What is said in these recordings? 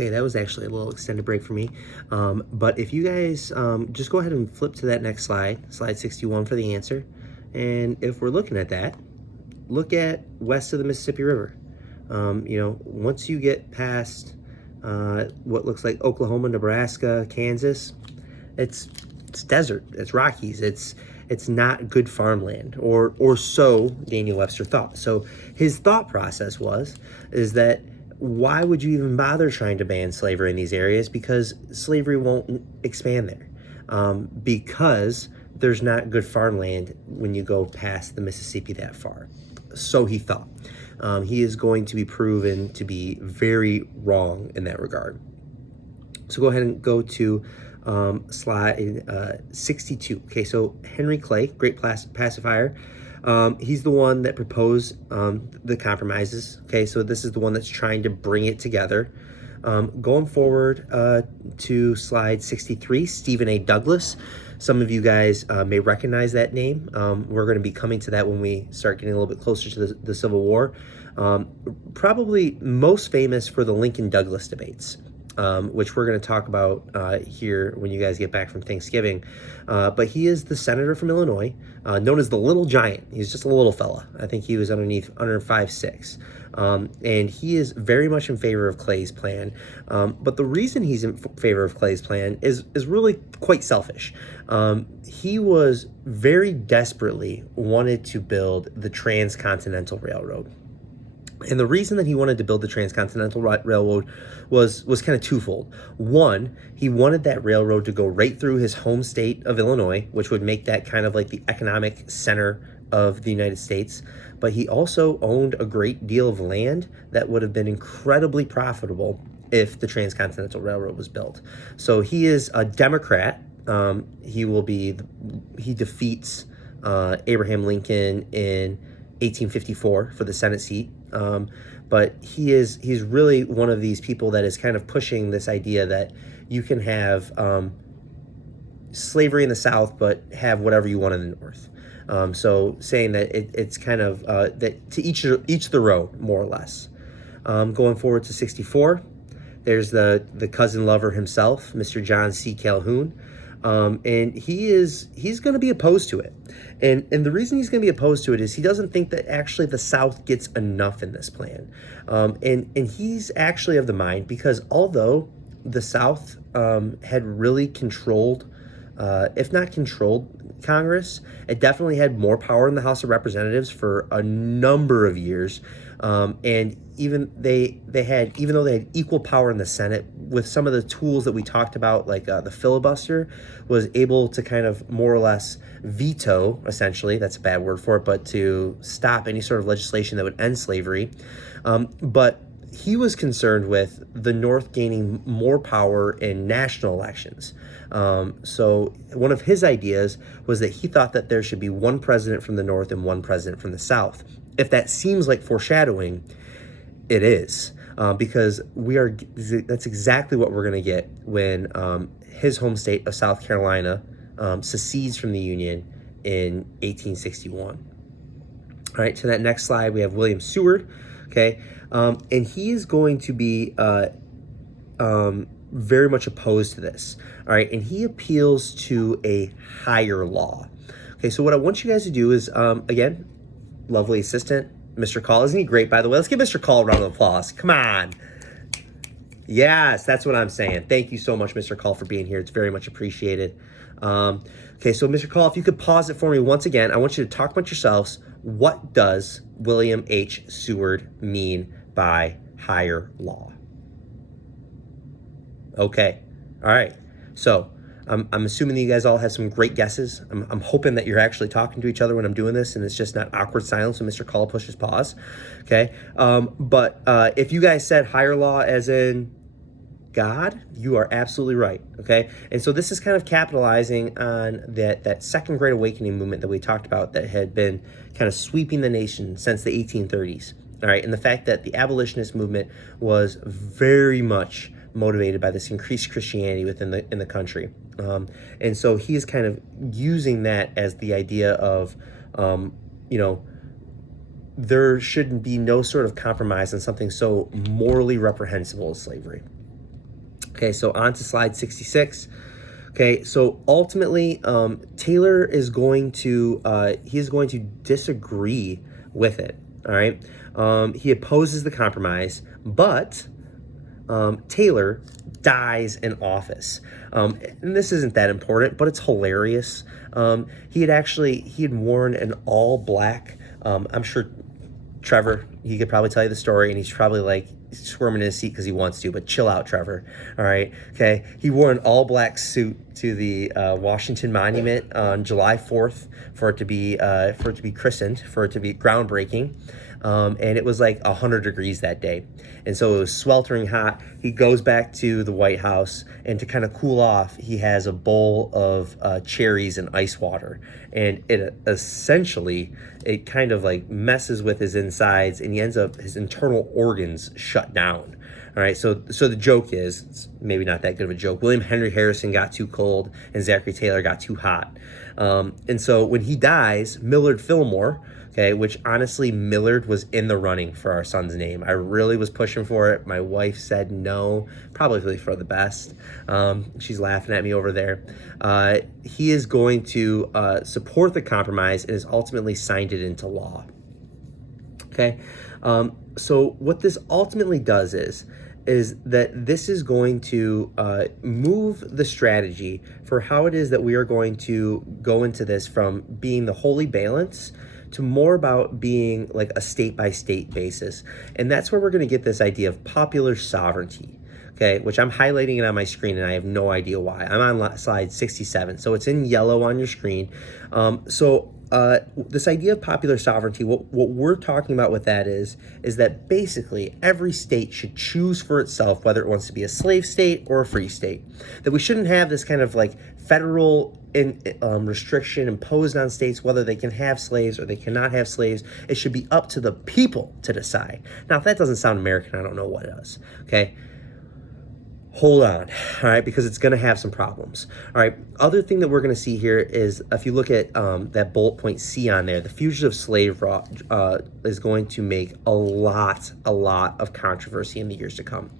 Okay, that was actually a little extended break for me. But if you guys just go ahead and flip to that next slide, slide 61 for the answer. And if we're looking at that, look at west of the Mississippi River. Once you get past what looks like Oklahoma, Nebraska, Kansas, it's desert, it's Rockies, it's not good farmland, or so Daniel Webster thought. So his thought process is that why would you even bother trying to ban slavery in these areas? Because slavery won't expand there, because there's not good farmland when you go past the Mississippi that far. So he thought. He is going to be proven to be very wrong in that regard. So go ahead and go to slide 62. Okay, so Henry Clay, great pacifier. He's the one that proposed the compromises. Okay, so this is the one that's trying to bring it together. Going forward to slide 63, Stephen A. Douglas. Some of you guys may recognize that name. We're going to be coming to that when we start getting a little bit closer to the Civil War. Probably most famous for the Lincoln-Douglas debates, which we're going to talk about here when you guys get back from Thanksgiving. But he is the senator from Illinois, known as the Little Giant. He's just a little fella. I think he was under 5'6". And he is very much in favor of Clay's plan. But the reason he's in favor of Clay's plan is really quite selfish. He was very desperately wanted to build the Transcontinental Railroad. And the reason that he wanted to build the Transcontinental Railroad was kind of twofold. One, he wanted that railroad to go right through his home state of Illinois, which would make that kind of like the economic center of the United States. But he also owned a great deal of land that would have been incredibly profitable if the Transcontinental Railroad was built. So he is a Democrat. He defeats Abraham Lincoln in 1854 for the Senate seat. But he's really one of these people that is kind of pushing this idea that you can have slavery in the South, but have whatever you want in the North. So saying that it's kind of that to each the row, more or less. Going forward to 64, there's the cousin lover himself, Mr. John C. Calhoun. And he's going to be opposed to it. And the reason he's going to be opposed to it is he doesn't think that actually the South gets enough in this plan. And he's actually of the mind, because although the South had really controlled, if not controlled Congress, it definitely had more power in the House of Representatives for a number of years. And even even though they had equal power in the Senate, with some of the tools that we talked about, like the filibuster, was able to kind of more or less veto, essentially, that's a bad word for it, but to stop any sort of legislation that would end slavery. But he was concerned with the North gaining more power in national elections. So one of his ideas was that he thought that there should be one president from the North and one president from the South. If that seems like foreshadowing, it is, because that's exactly what we're going to get when his home state of South Carolina secedes from the Union in 1861. All right, to that next slide, we have William Seward. Okay, and he is going to be very much opposed to this. All right, and he appeals to a higher law. Okay, so what I want you guys to do is, again, lovely assistant, Mr. Call. Isn't he great, by the way? Let's give Mr. Call a round of applause. Come on. Yes, that's what I'm saying. Thank you so much, Mr. Call, for being here. It's very much appreciated. Okay, so Mr. Call, if you could pause it for me once again, I want you to talk about yourselves. What does William H. Seward mean by higher law? Okay, all right. So I'm assuming that you guys all have some great guesses. I'm hoping that you're actually talking to each other when I'm doing this, and it's just not awkward silence when Mr. Call pushes pause. Okay, but if you guys said higher law as in God, you are absolutely right. Okay, and so this is kind of capitalizing on that Second Great Awakening movement that we talked about that had been kind of sweeping the nation since the 1830s. All right, and the fact that the abolitionist movement was very much motivated by this increased Christianity within the country, and so he is kind of using that as the idea of, there shouldn't be no sort of compromise on something so morally reprehensible as slavery. Okay, so on to slide 66. Okay, so ultimately, Taylor is going to disagree with it. All right, he opposes the compromise, but Taylor dies in office. And this isn't that important, but it's hilarious. He had worn an all black. I'm sure Trevor, he could probably tell you the story, and he's probably like squirming in his seat because he wants to, but chill out, Trevor. All right, okay. He wore an all black suit to the Washington Monument on July 4th for it to be christened, for it to be groundbreaking. And it was like 100 degrees that day. And so it was sweltering hot. He goes back to the White House, and to kind of cool off, he has a bowl of cherries and ice water. And it kind of like messes with his insides, and he ends up, his internal organs shut down. All right, so the joke is, it's maybe not that good of a joke, William Henry Harrison got too cold and Zachary Taylor got too hot. And so when he dies, Millard Fillmore, okay, which honestly, Millard was in the running for our son's name. I really was pushing for it. My wife said no, probably for the best. She's laughing at me over there. He is going to support the compromise and has ultimately signed it into law. Okay, so what this ultimately does is that this is going to move the strategy for how it is that we are going to go into this from being the holy balance to more about being like a state-by-state basis. And that's where we're going to get this idea of popular sovereignty, okay, which I'm highlighting it on my screen, and I have no idea why. I'm on slide 67, so it's in yellow on your screen. This idea of popular sovereignty, what we're talking about with that is that basically every state should choose for itself whether it wants to be a slave state or a free state. That we shouldn't have this kind of like federal restriction imposed on states whether they can have slaves or they cannot have slaves. It should be up to the people to decide. Now, if that doesn't sound American, I don't know what does. Okay. Hold on, all right, because it's going to have some problems. All right, other thing that we're going to see here is if you look at that bullet point C on there, the Fugitive Slave Law is going to make a lot of controversy in the years to come.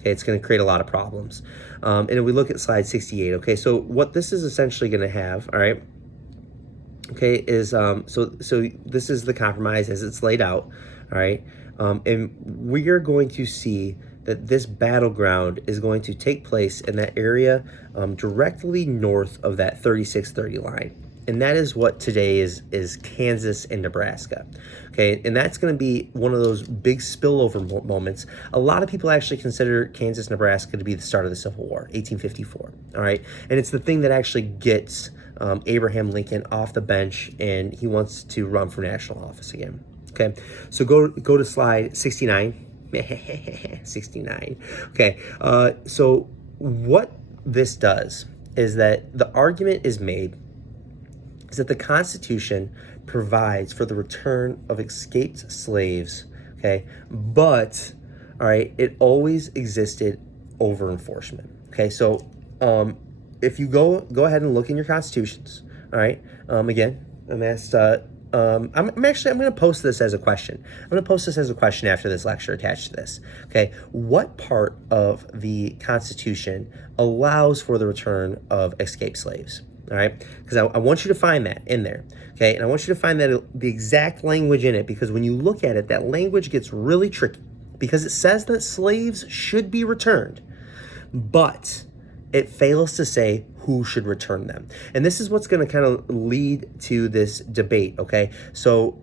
Okay, it's going to create a lot of problems. And if we look at slide 68, okay, so what this is essentially going to have, all right, okay, is so this is the compromise as it's laid out, all right, and we are going to see that this battleground is going to take place in that area directly north of that 3630 line. And that is what today is Kansas and Nebraska. Okay, and that's going to be one of those big spillover moments. A lot of people actually consider Kansas, Nebraska to be the start of the Civil War, 1854. All right, and it's the thing that actually gets Abraham Lincoln off the bench, and he wants to run for national office again. Okay, so go to slide 69. 69. Okay, so what this does is that the argument is made is that the Constitution provides for the return of escaped slaves, okay, but, all right, it always existed over enforcement. Okay, so if you go ahead and look in your constitutions, all right, again, I'm asked, I'm going to post this as a question. I'm going to post this as a question after this lecture attached to this. Okay, what part of the Constitution allows for the return of escaped slaves? All right, because I want you to find that in there. Okay, and I want you to find that the exact language in it, because when you look at it, that language gets really tricky because it says that slaves should be returned, but it fails to say who should return them. And this is what's going to kind of lead to this debate, okay? So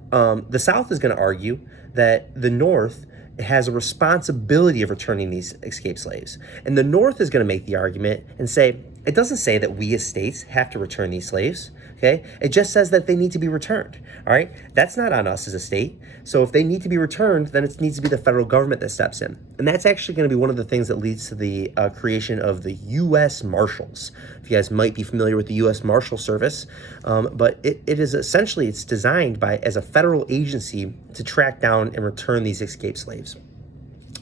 the South is going to argue that the North has a responsibility of returning these escaped slaves. And the North is going to make the argument and say, it doesn't say that we as states have to return these slaves, okay? It just says that they need to be returned, all right? That's not on us as a state. So if they need to be returned, then it needs to be the federal government that steps in. And that's actually going to be one of the things that leads to the creation of the U.S. Marshals. If you guys might be familiar with the U.s Marshal Service, but it is essentially, it's designed as a federal agency to track down and return these escaped slaves.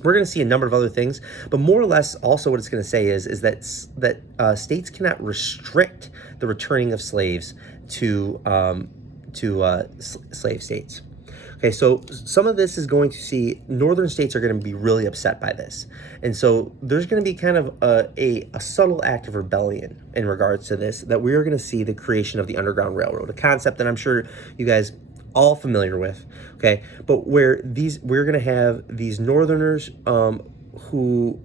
We're going to see a number of other things, but more or less also what it's going to say is that states cannot restrict the returning of slaves to slave states. Okay, so some of this is going to see northern states are going to be really upset by this. And so there's going to be kind of a subtle act of rebellion in regards to this, that we are going to see the creation of the Underground Railroad, a concept that I'm sure you guys all familiar with. Okay, but we're going to have these northerners who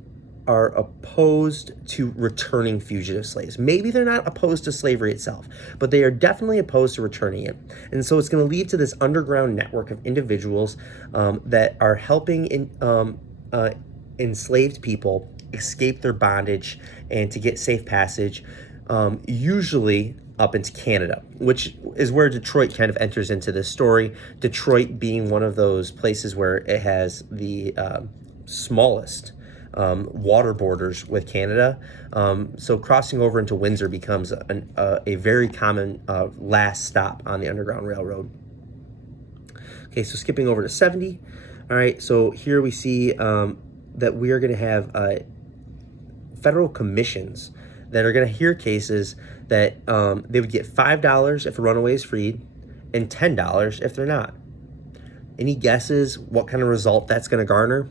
are opposed to returning fugitive slaves. Maybe they're not opposed to slavery itself, but they are definitely opposed to returning it. And so it's going to lead to this underground network of individuals that are helping enslaved people escape their bondage and to get safe passage, usually up into Canada, which is where Detroit kind of enters into this story. Detroit being one of those places where it has the smallest water borders with Canada. So crossing over into Windsor becomes a very common last stop on the Underground Railroad. Okay, so skipping over to 70. All right, so here we see that we are going to have federal commissions that are going to hear cases that they would get $5 if a runaway is freed and $10 if they're not. Any guesses what kind of result that's going to garner?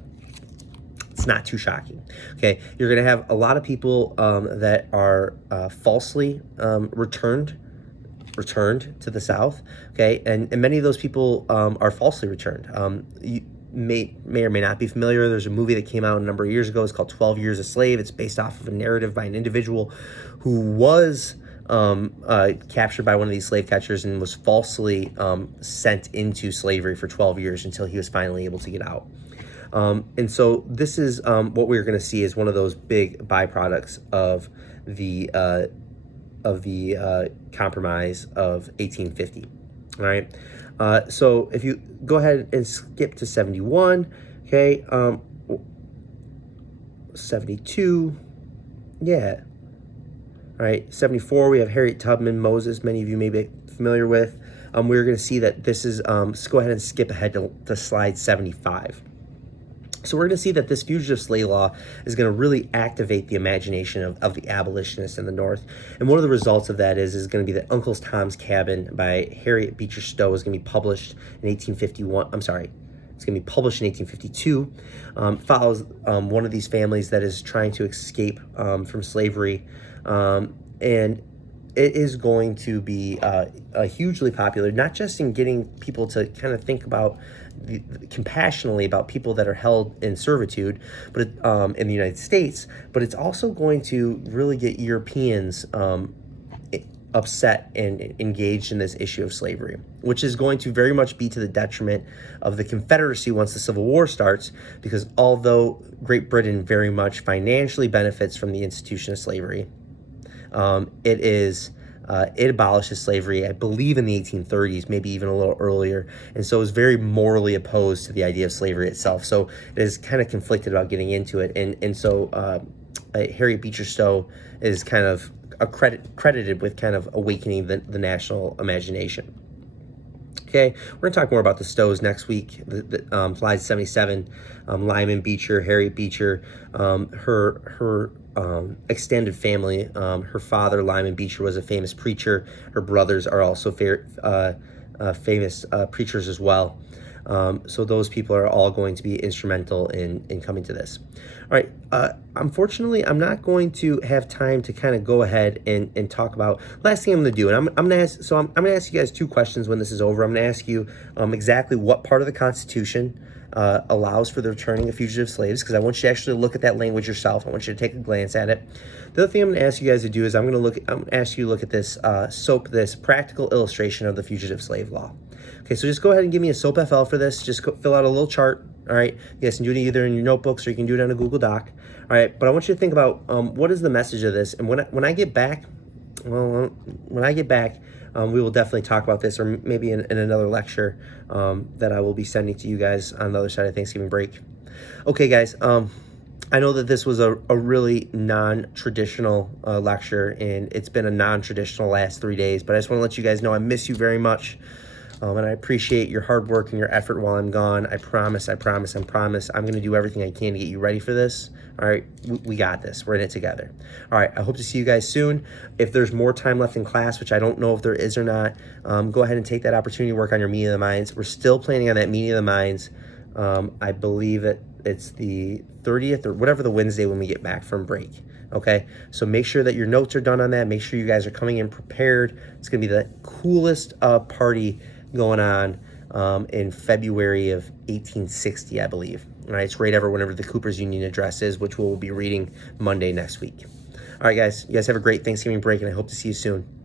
It's not too shocking. Okay, you're going to have a lot of people that are falsely returned to the South. Okay, and many of those people are falsely returned. You may or may not be familiar. There's a movie that came out a number of years ago. It's called 12 Years a Slave. It's based off of a narrative by an individual who was captured by one of these slave catchers and was falsely sent into slavery for 12 years until he was finally able to get out. And so this is what we're going to see as one of those big byproducts of the Compromise of 1850. All right. So if you go ahead and skip to 71, okay, 72, yeah. All right, 74, we have Harriet Tubman Moses, many of you may be familiar with. We're going to see that this is, let's go ahead and skip ahead to slide 75. So we're going to see that this Fugitive Slave Law is going to really activate the imagination of the abolitionists in the North. And one of the results of that is going to be that Uncle Tom's Cabin by Harriet Beecher Stowe is going to be published in 1851. I'm sorry. It's going to be published in 1852. Follows one of these families that is trying to escape from slavery. And it is going to be hugely popular, not just in getting people to kind of think about compassionately about people that are held in servitude, but in the United States, but it's also going to really get Europeans upset and engaged in this issue of slavery, which is going to very much be to the detriment of the Confederacy once the Civil War starts, because although Great Britain very much financially benefits from the institution of slavery, it abolishes slavery, I believe, in the 1830s, maybe even a little earlier, and so is very morally opposed to the idea of slavery itself. So it is kind of conflicted about getting into it, and so Harriet Beecher Stowe is kind of credited with kind of awakening the national imagination. Okay, we're going to talk more about the Stowes next week. Slide 77, Lyman Beecher, Harriet Beecher, her extended family. Her father, Lyman Beecher, was a famous preacher. Her brothers are also famous preachers as well. So those people are all going to be instrumental in coming to this. All right. Unfortunately, I'm not going to have time to kind of go ahead and talk about. Last thing I'm going to do, and I'm going to ask. So I'm going to ask you guys two questions when this is over. I'm going to ask you exactly what part of the Constitution allows for the returning of fugitive slaves, because I want you to actually look at that language yourself. I want you to take a glance at it. The other thing I'm going to ask you guys to do is I'm going to ask you to look at this this practical illustration of the Fugitive Slave Law. Okay, so just go ahead and give me a SOAP FL for this. Just fill out a little chart. All right, you guys can do it either in your notebooks or you can do it on a Google Doc. All right, but I want you to think about what is the message of this, and when I get back, we will definitely talk about this, or maybe in another lecture that I will be sending to you guys on the other side of Thanksgiving break. Okay, guys, I know that this was a really non-traditional lecture, and it's been a non-traditional last 3 days, but I just want to let you guys know I miss you very much. And I appreciate your hard work and your effort while I'm gone. I promise, I promise, I promise I'm going to do everything I can to get you ready for this. All right, we got this. We're in it together. All right, I hope to see you guys soon. If there's more time left in class, which I don't know if there is or not, go ahead and take that opportunity to work on your meeting of the minds. We're still planning on that meeting of the minds. I believe it's the 30th or whatever the Wednesday when we get back from break. Okay, so make sure that your notes are done on that. Make sure you guys are coming in prepared. It's going to be the coolest party going on in February of 1860, I believe. All right, it's right over whenever the Cooper's Union Address is, which we'll be reading Monday next week. All right, guys, you guys have a great Thanksgiving break, and I hope to see you soon.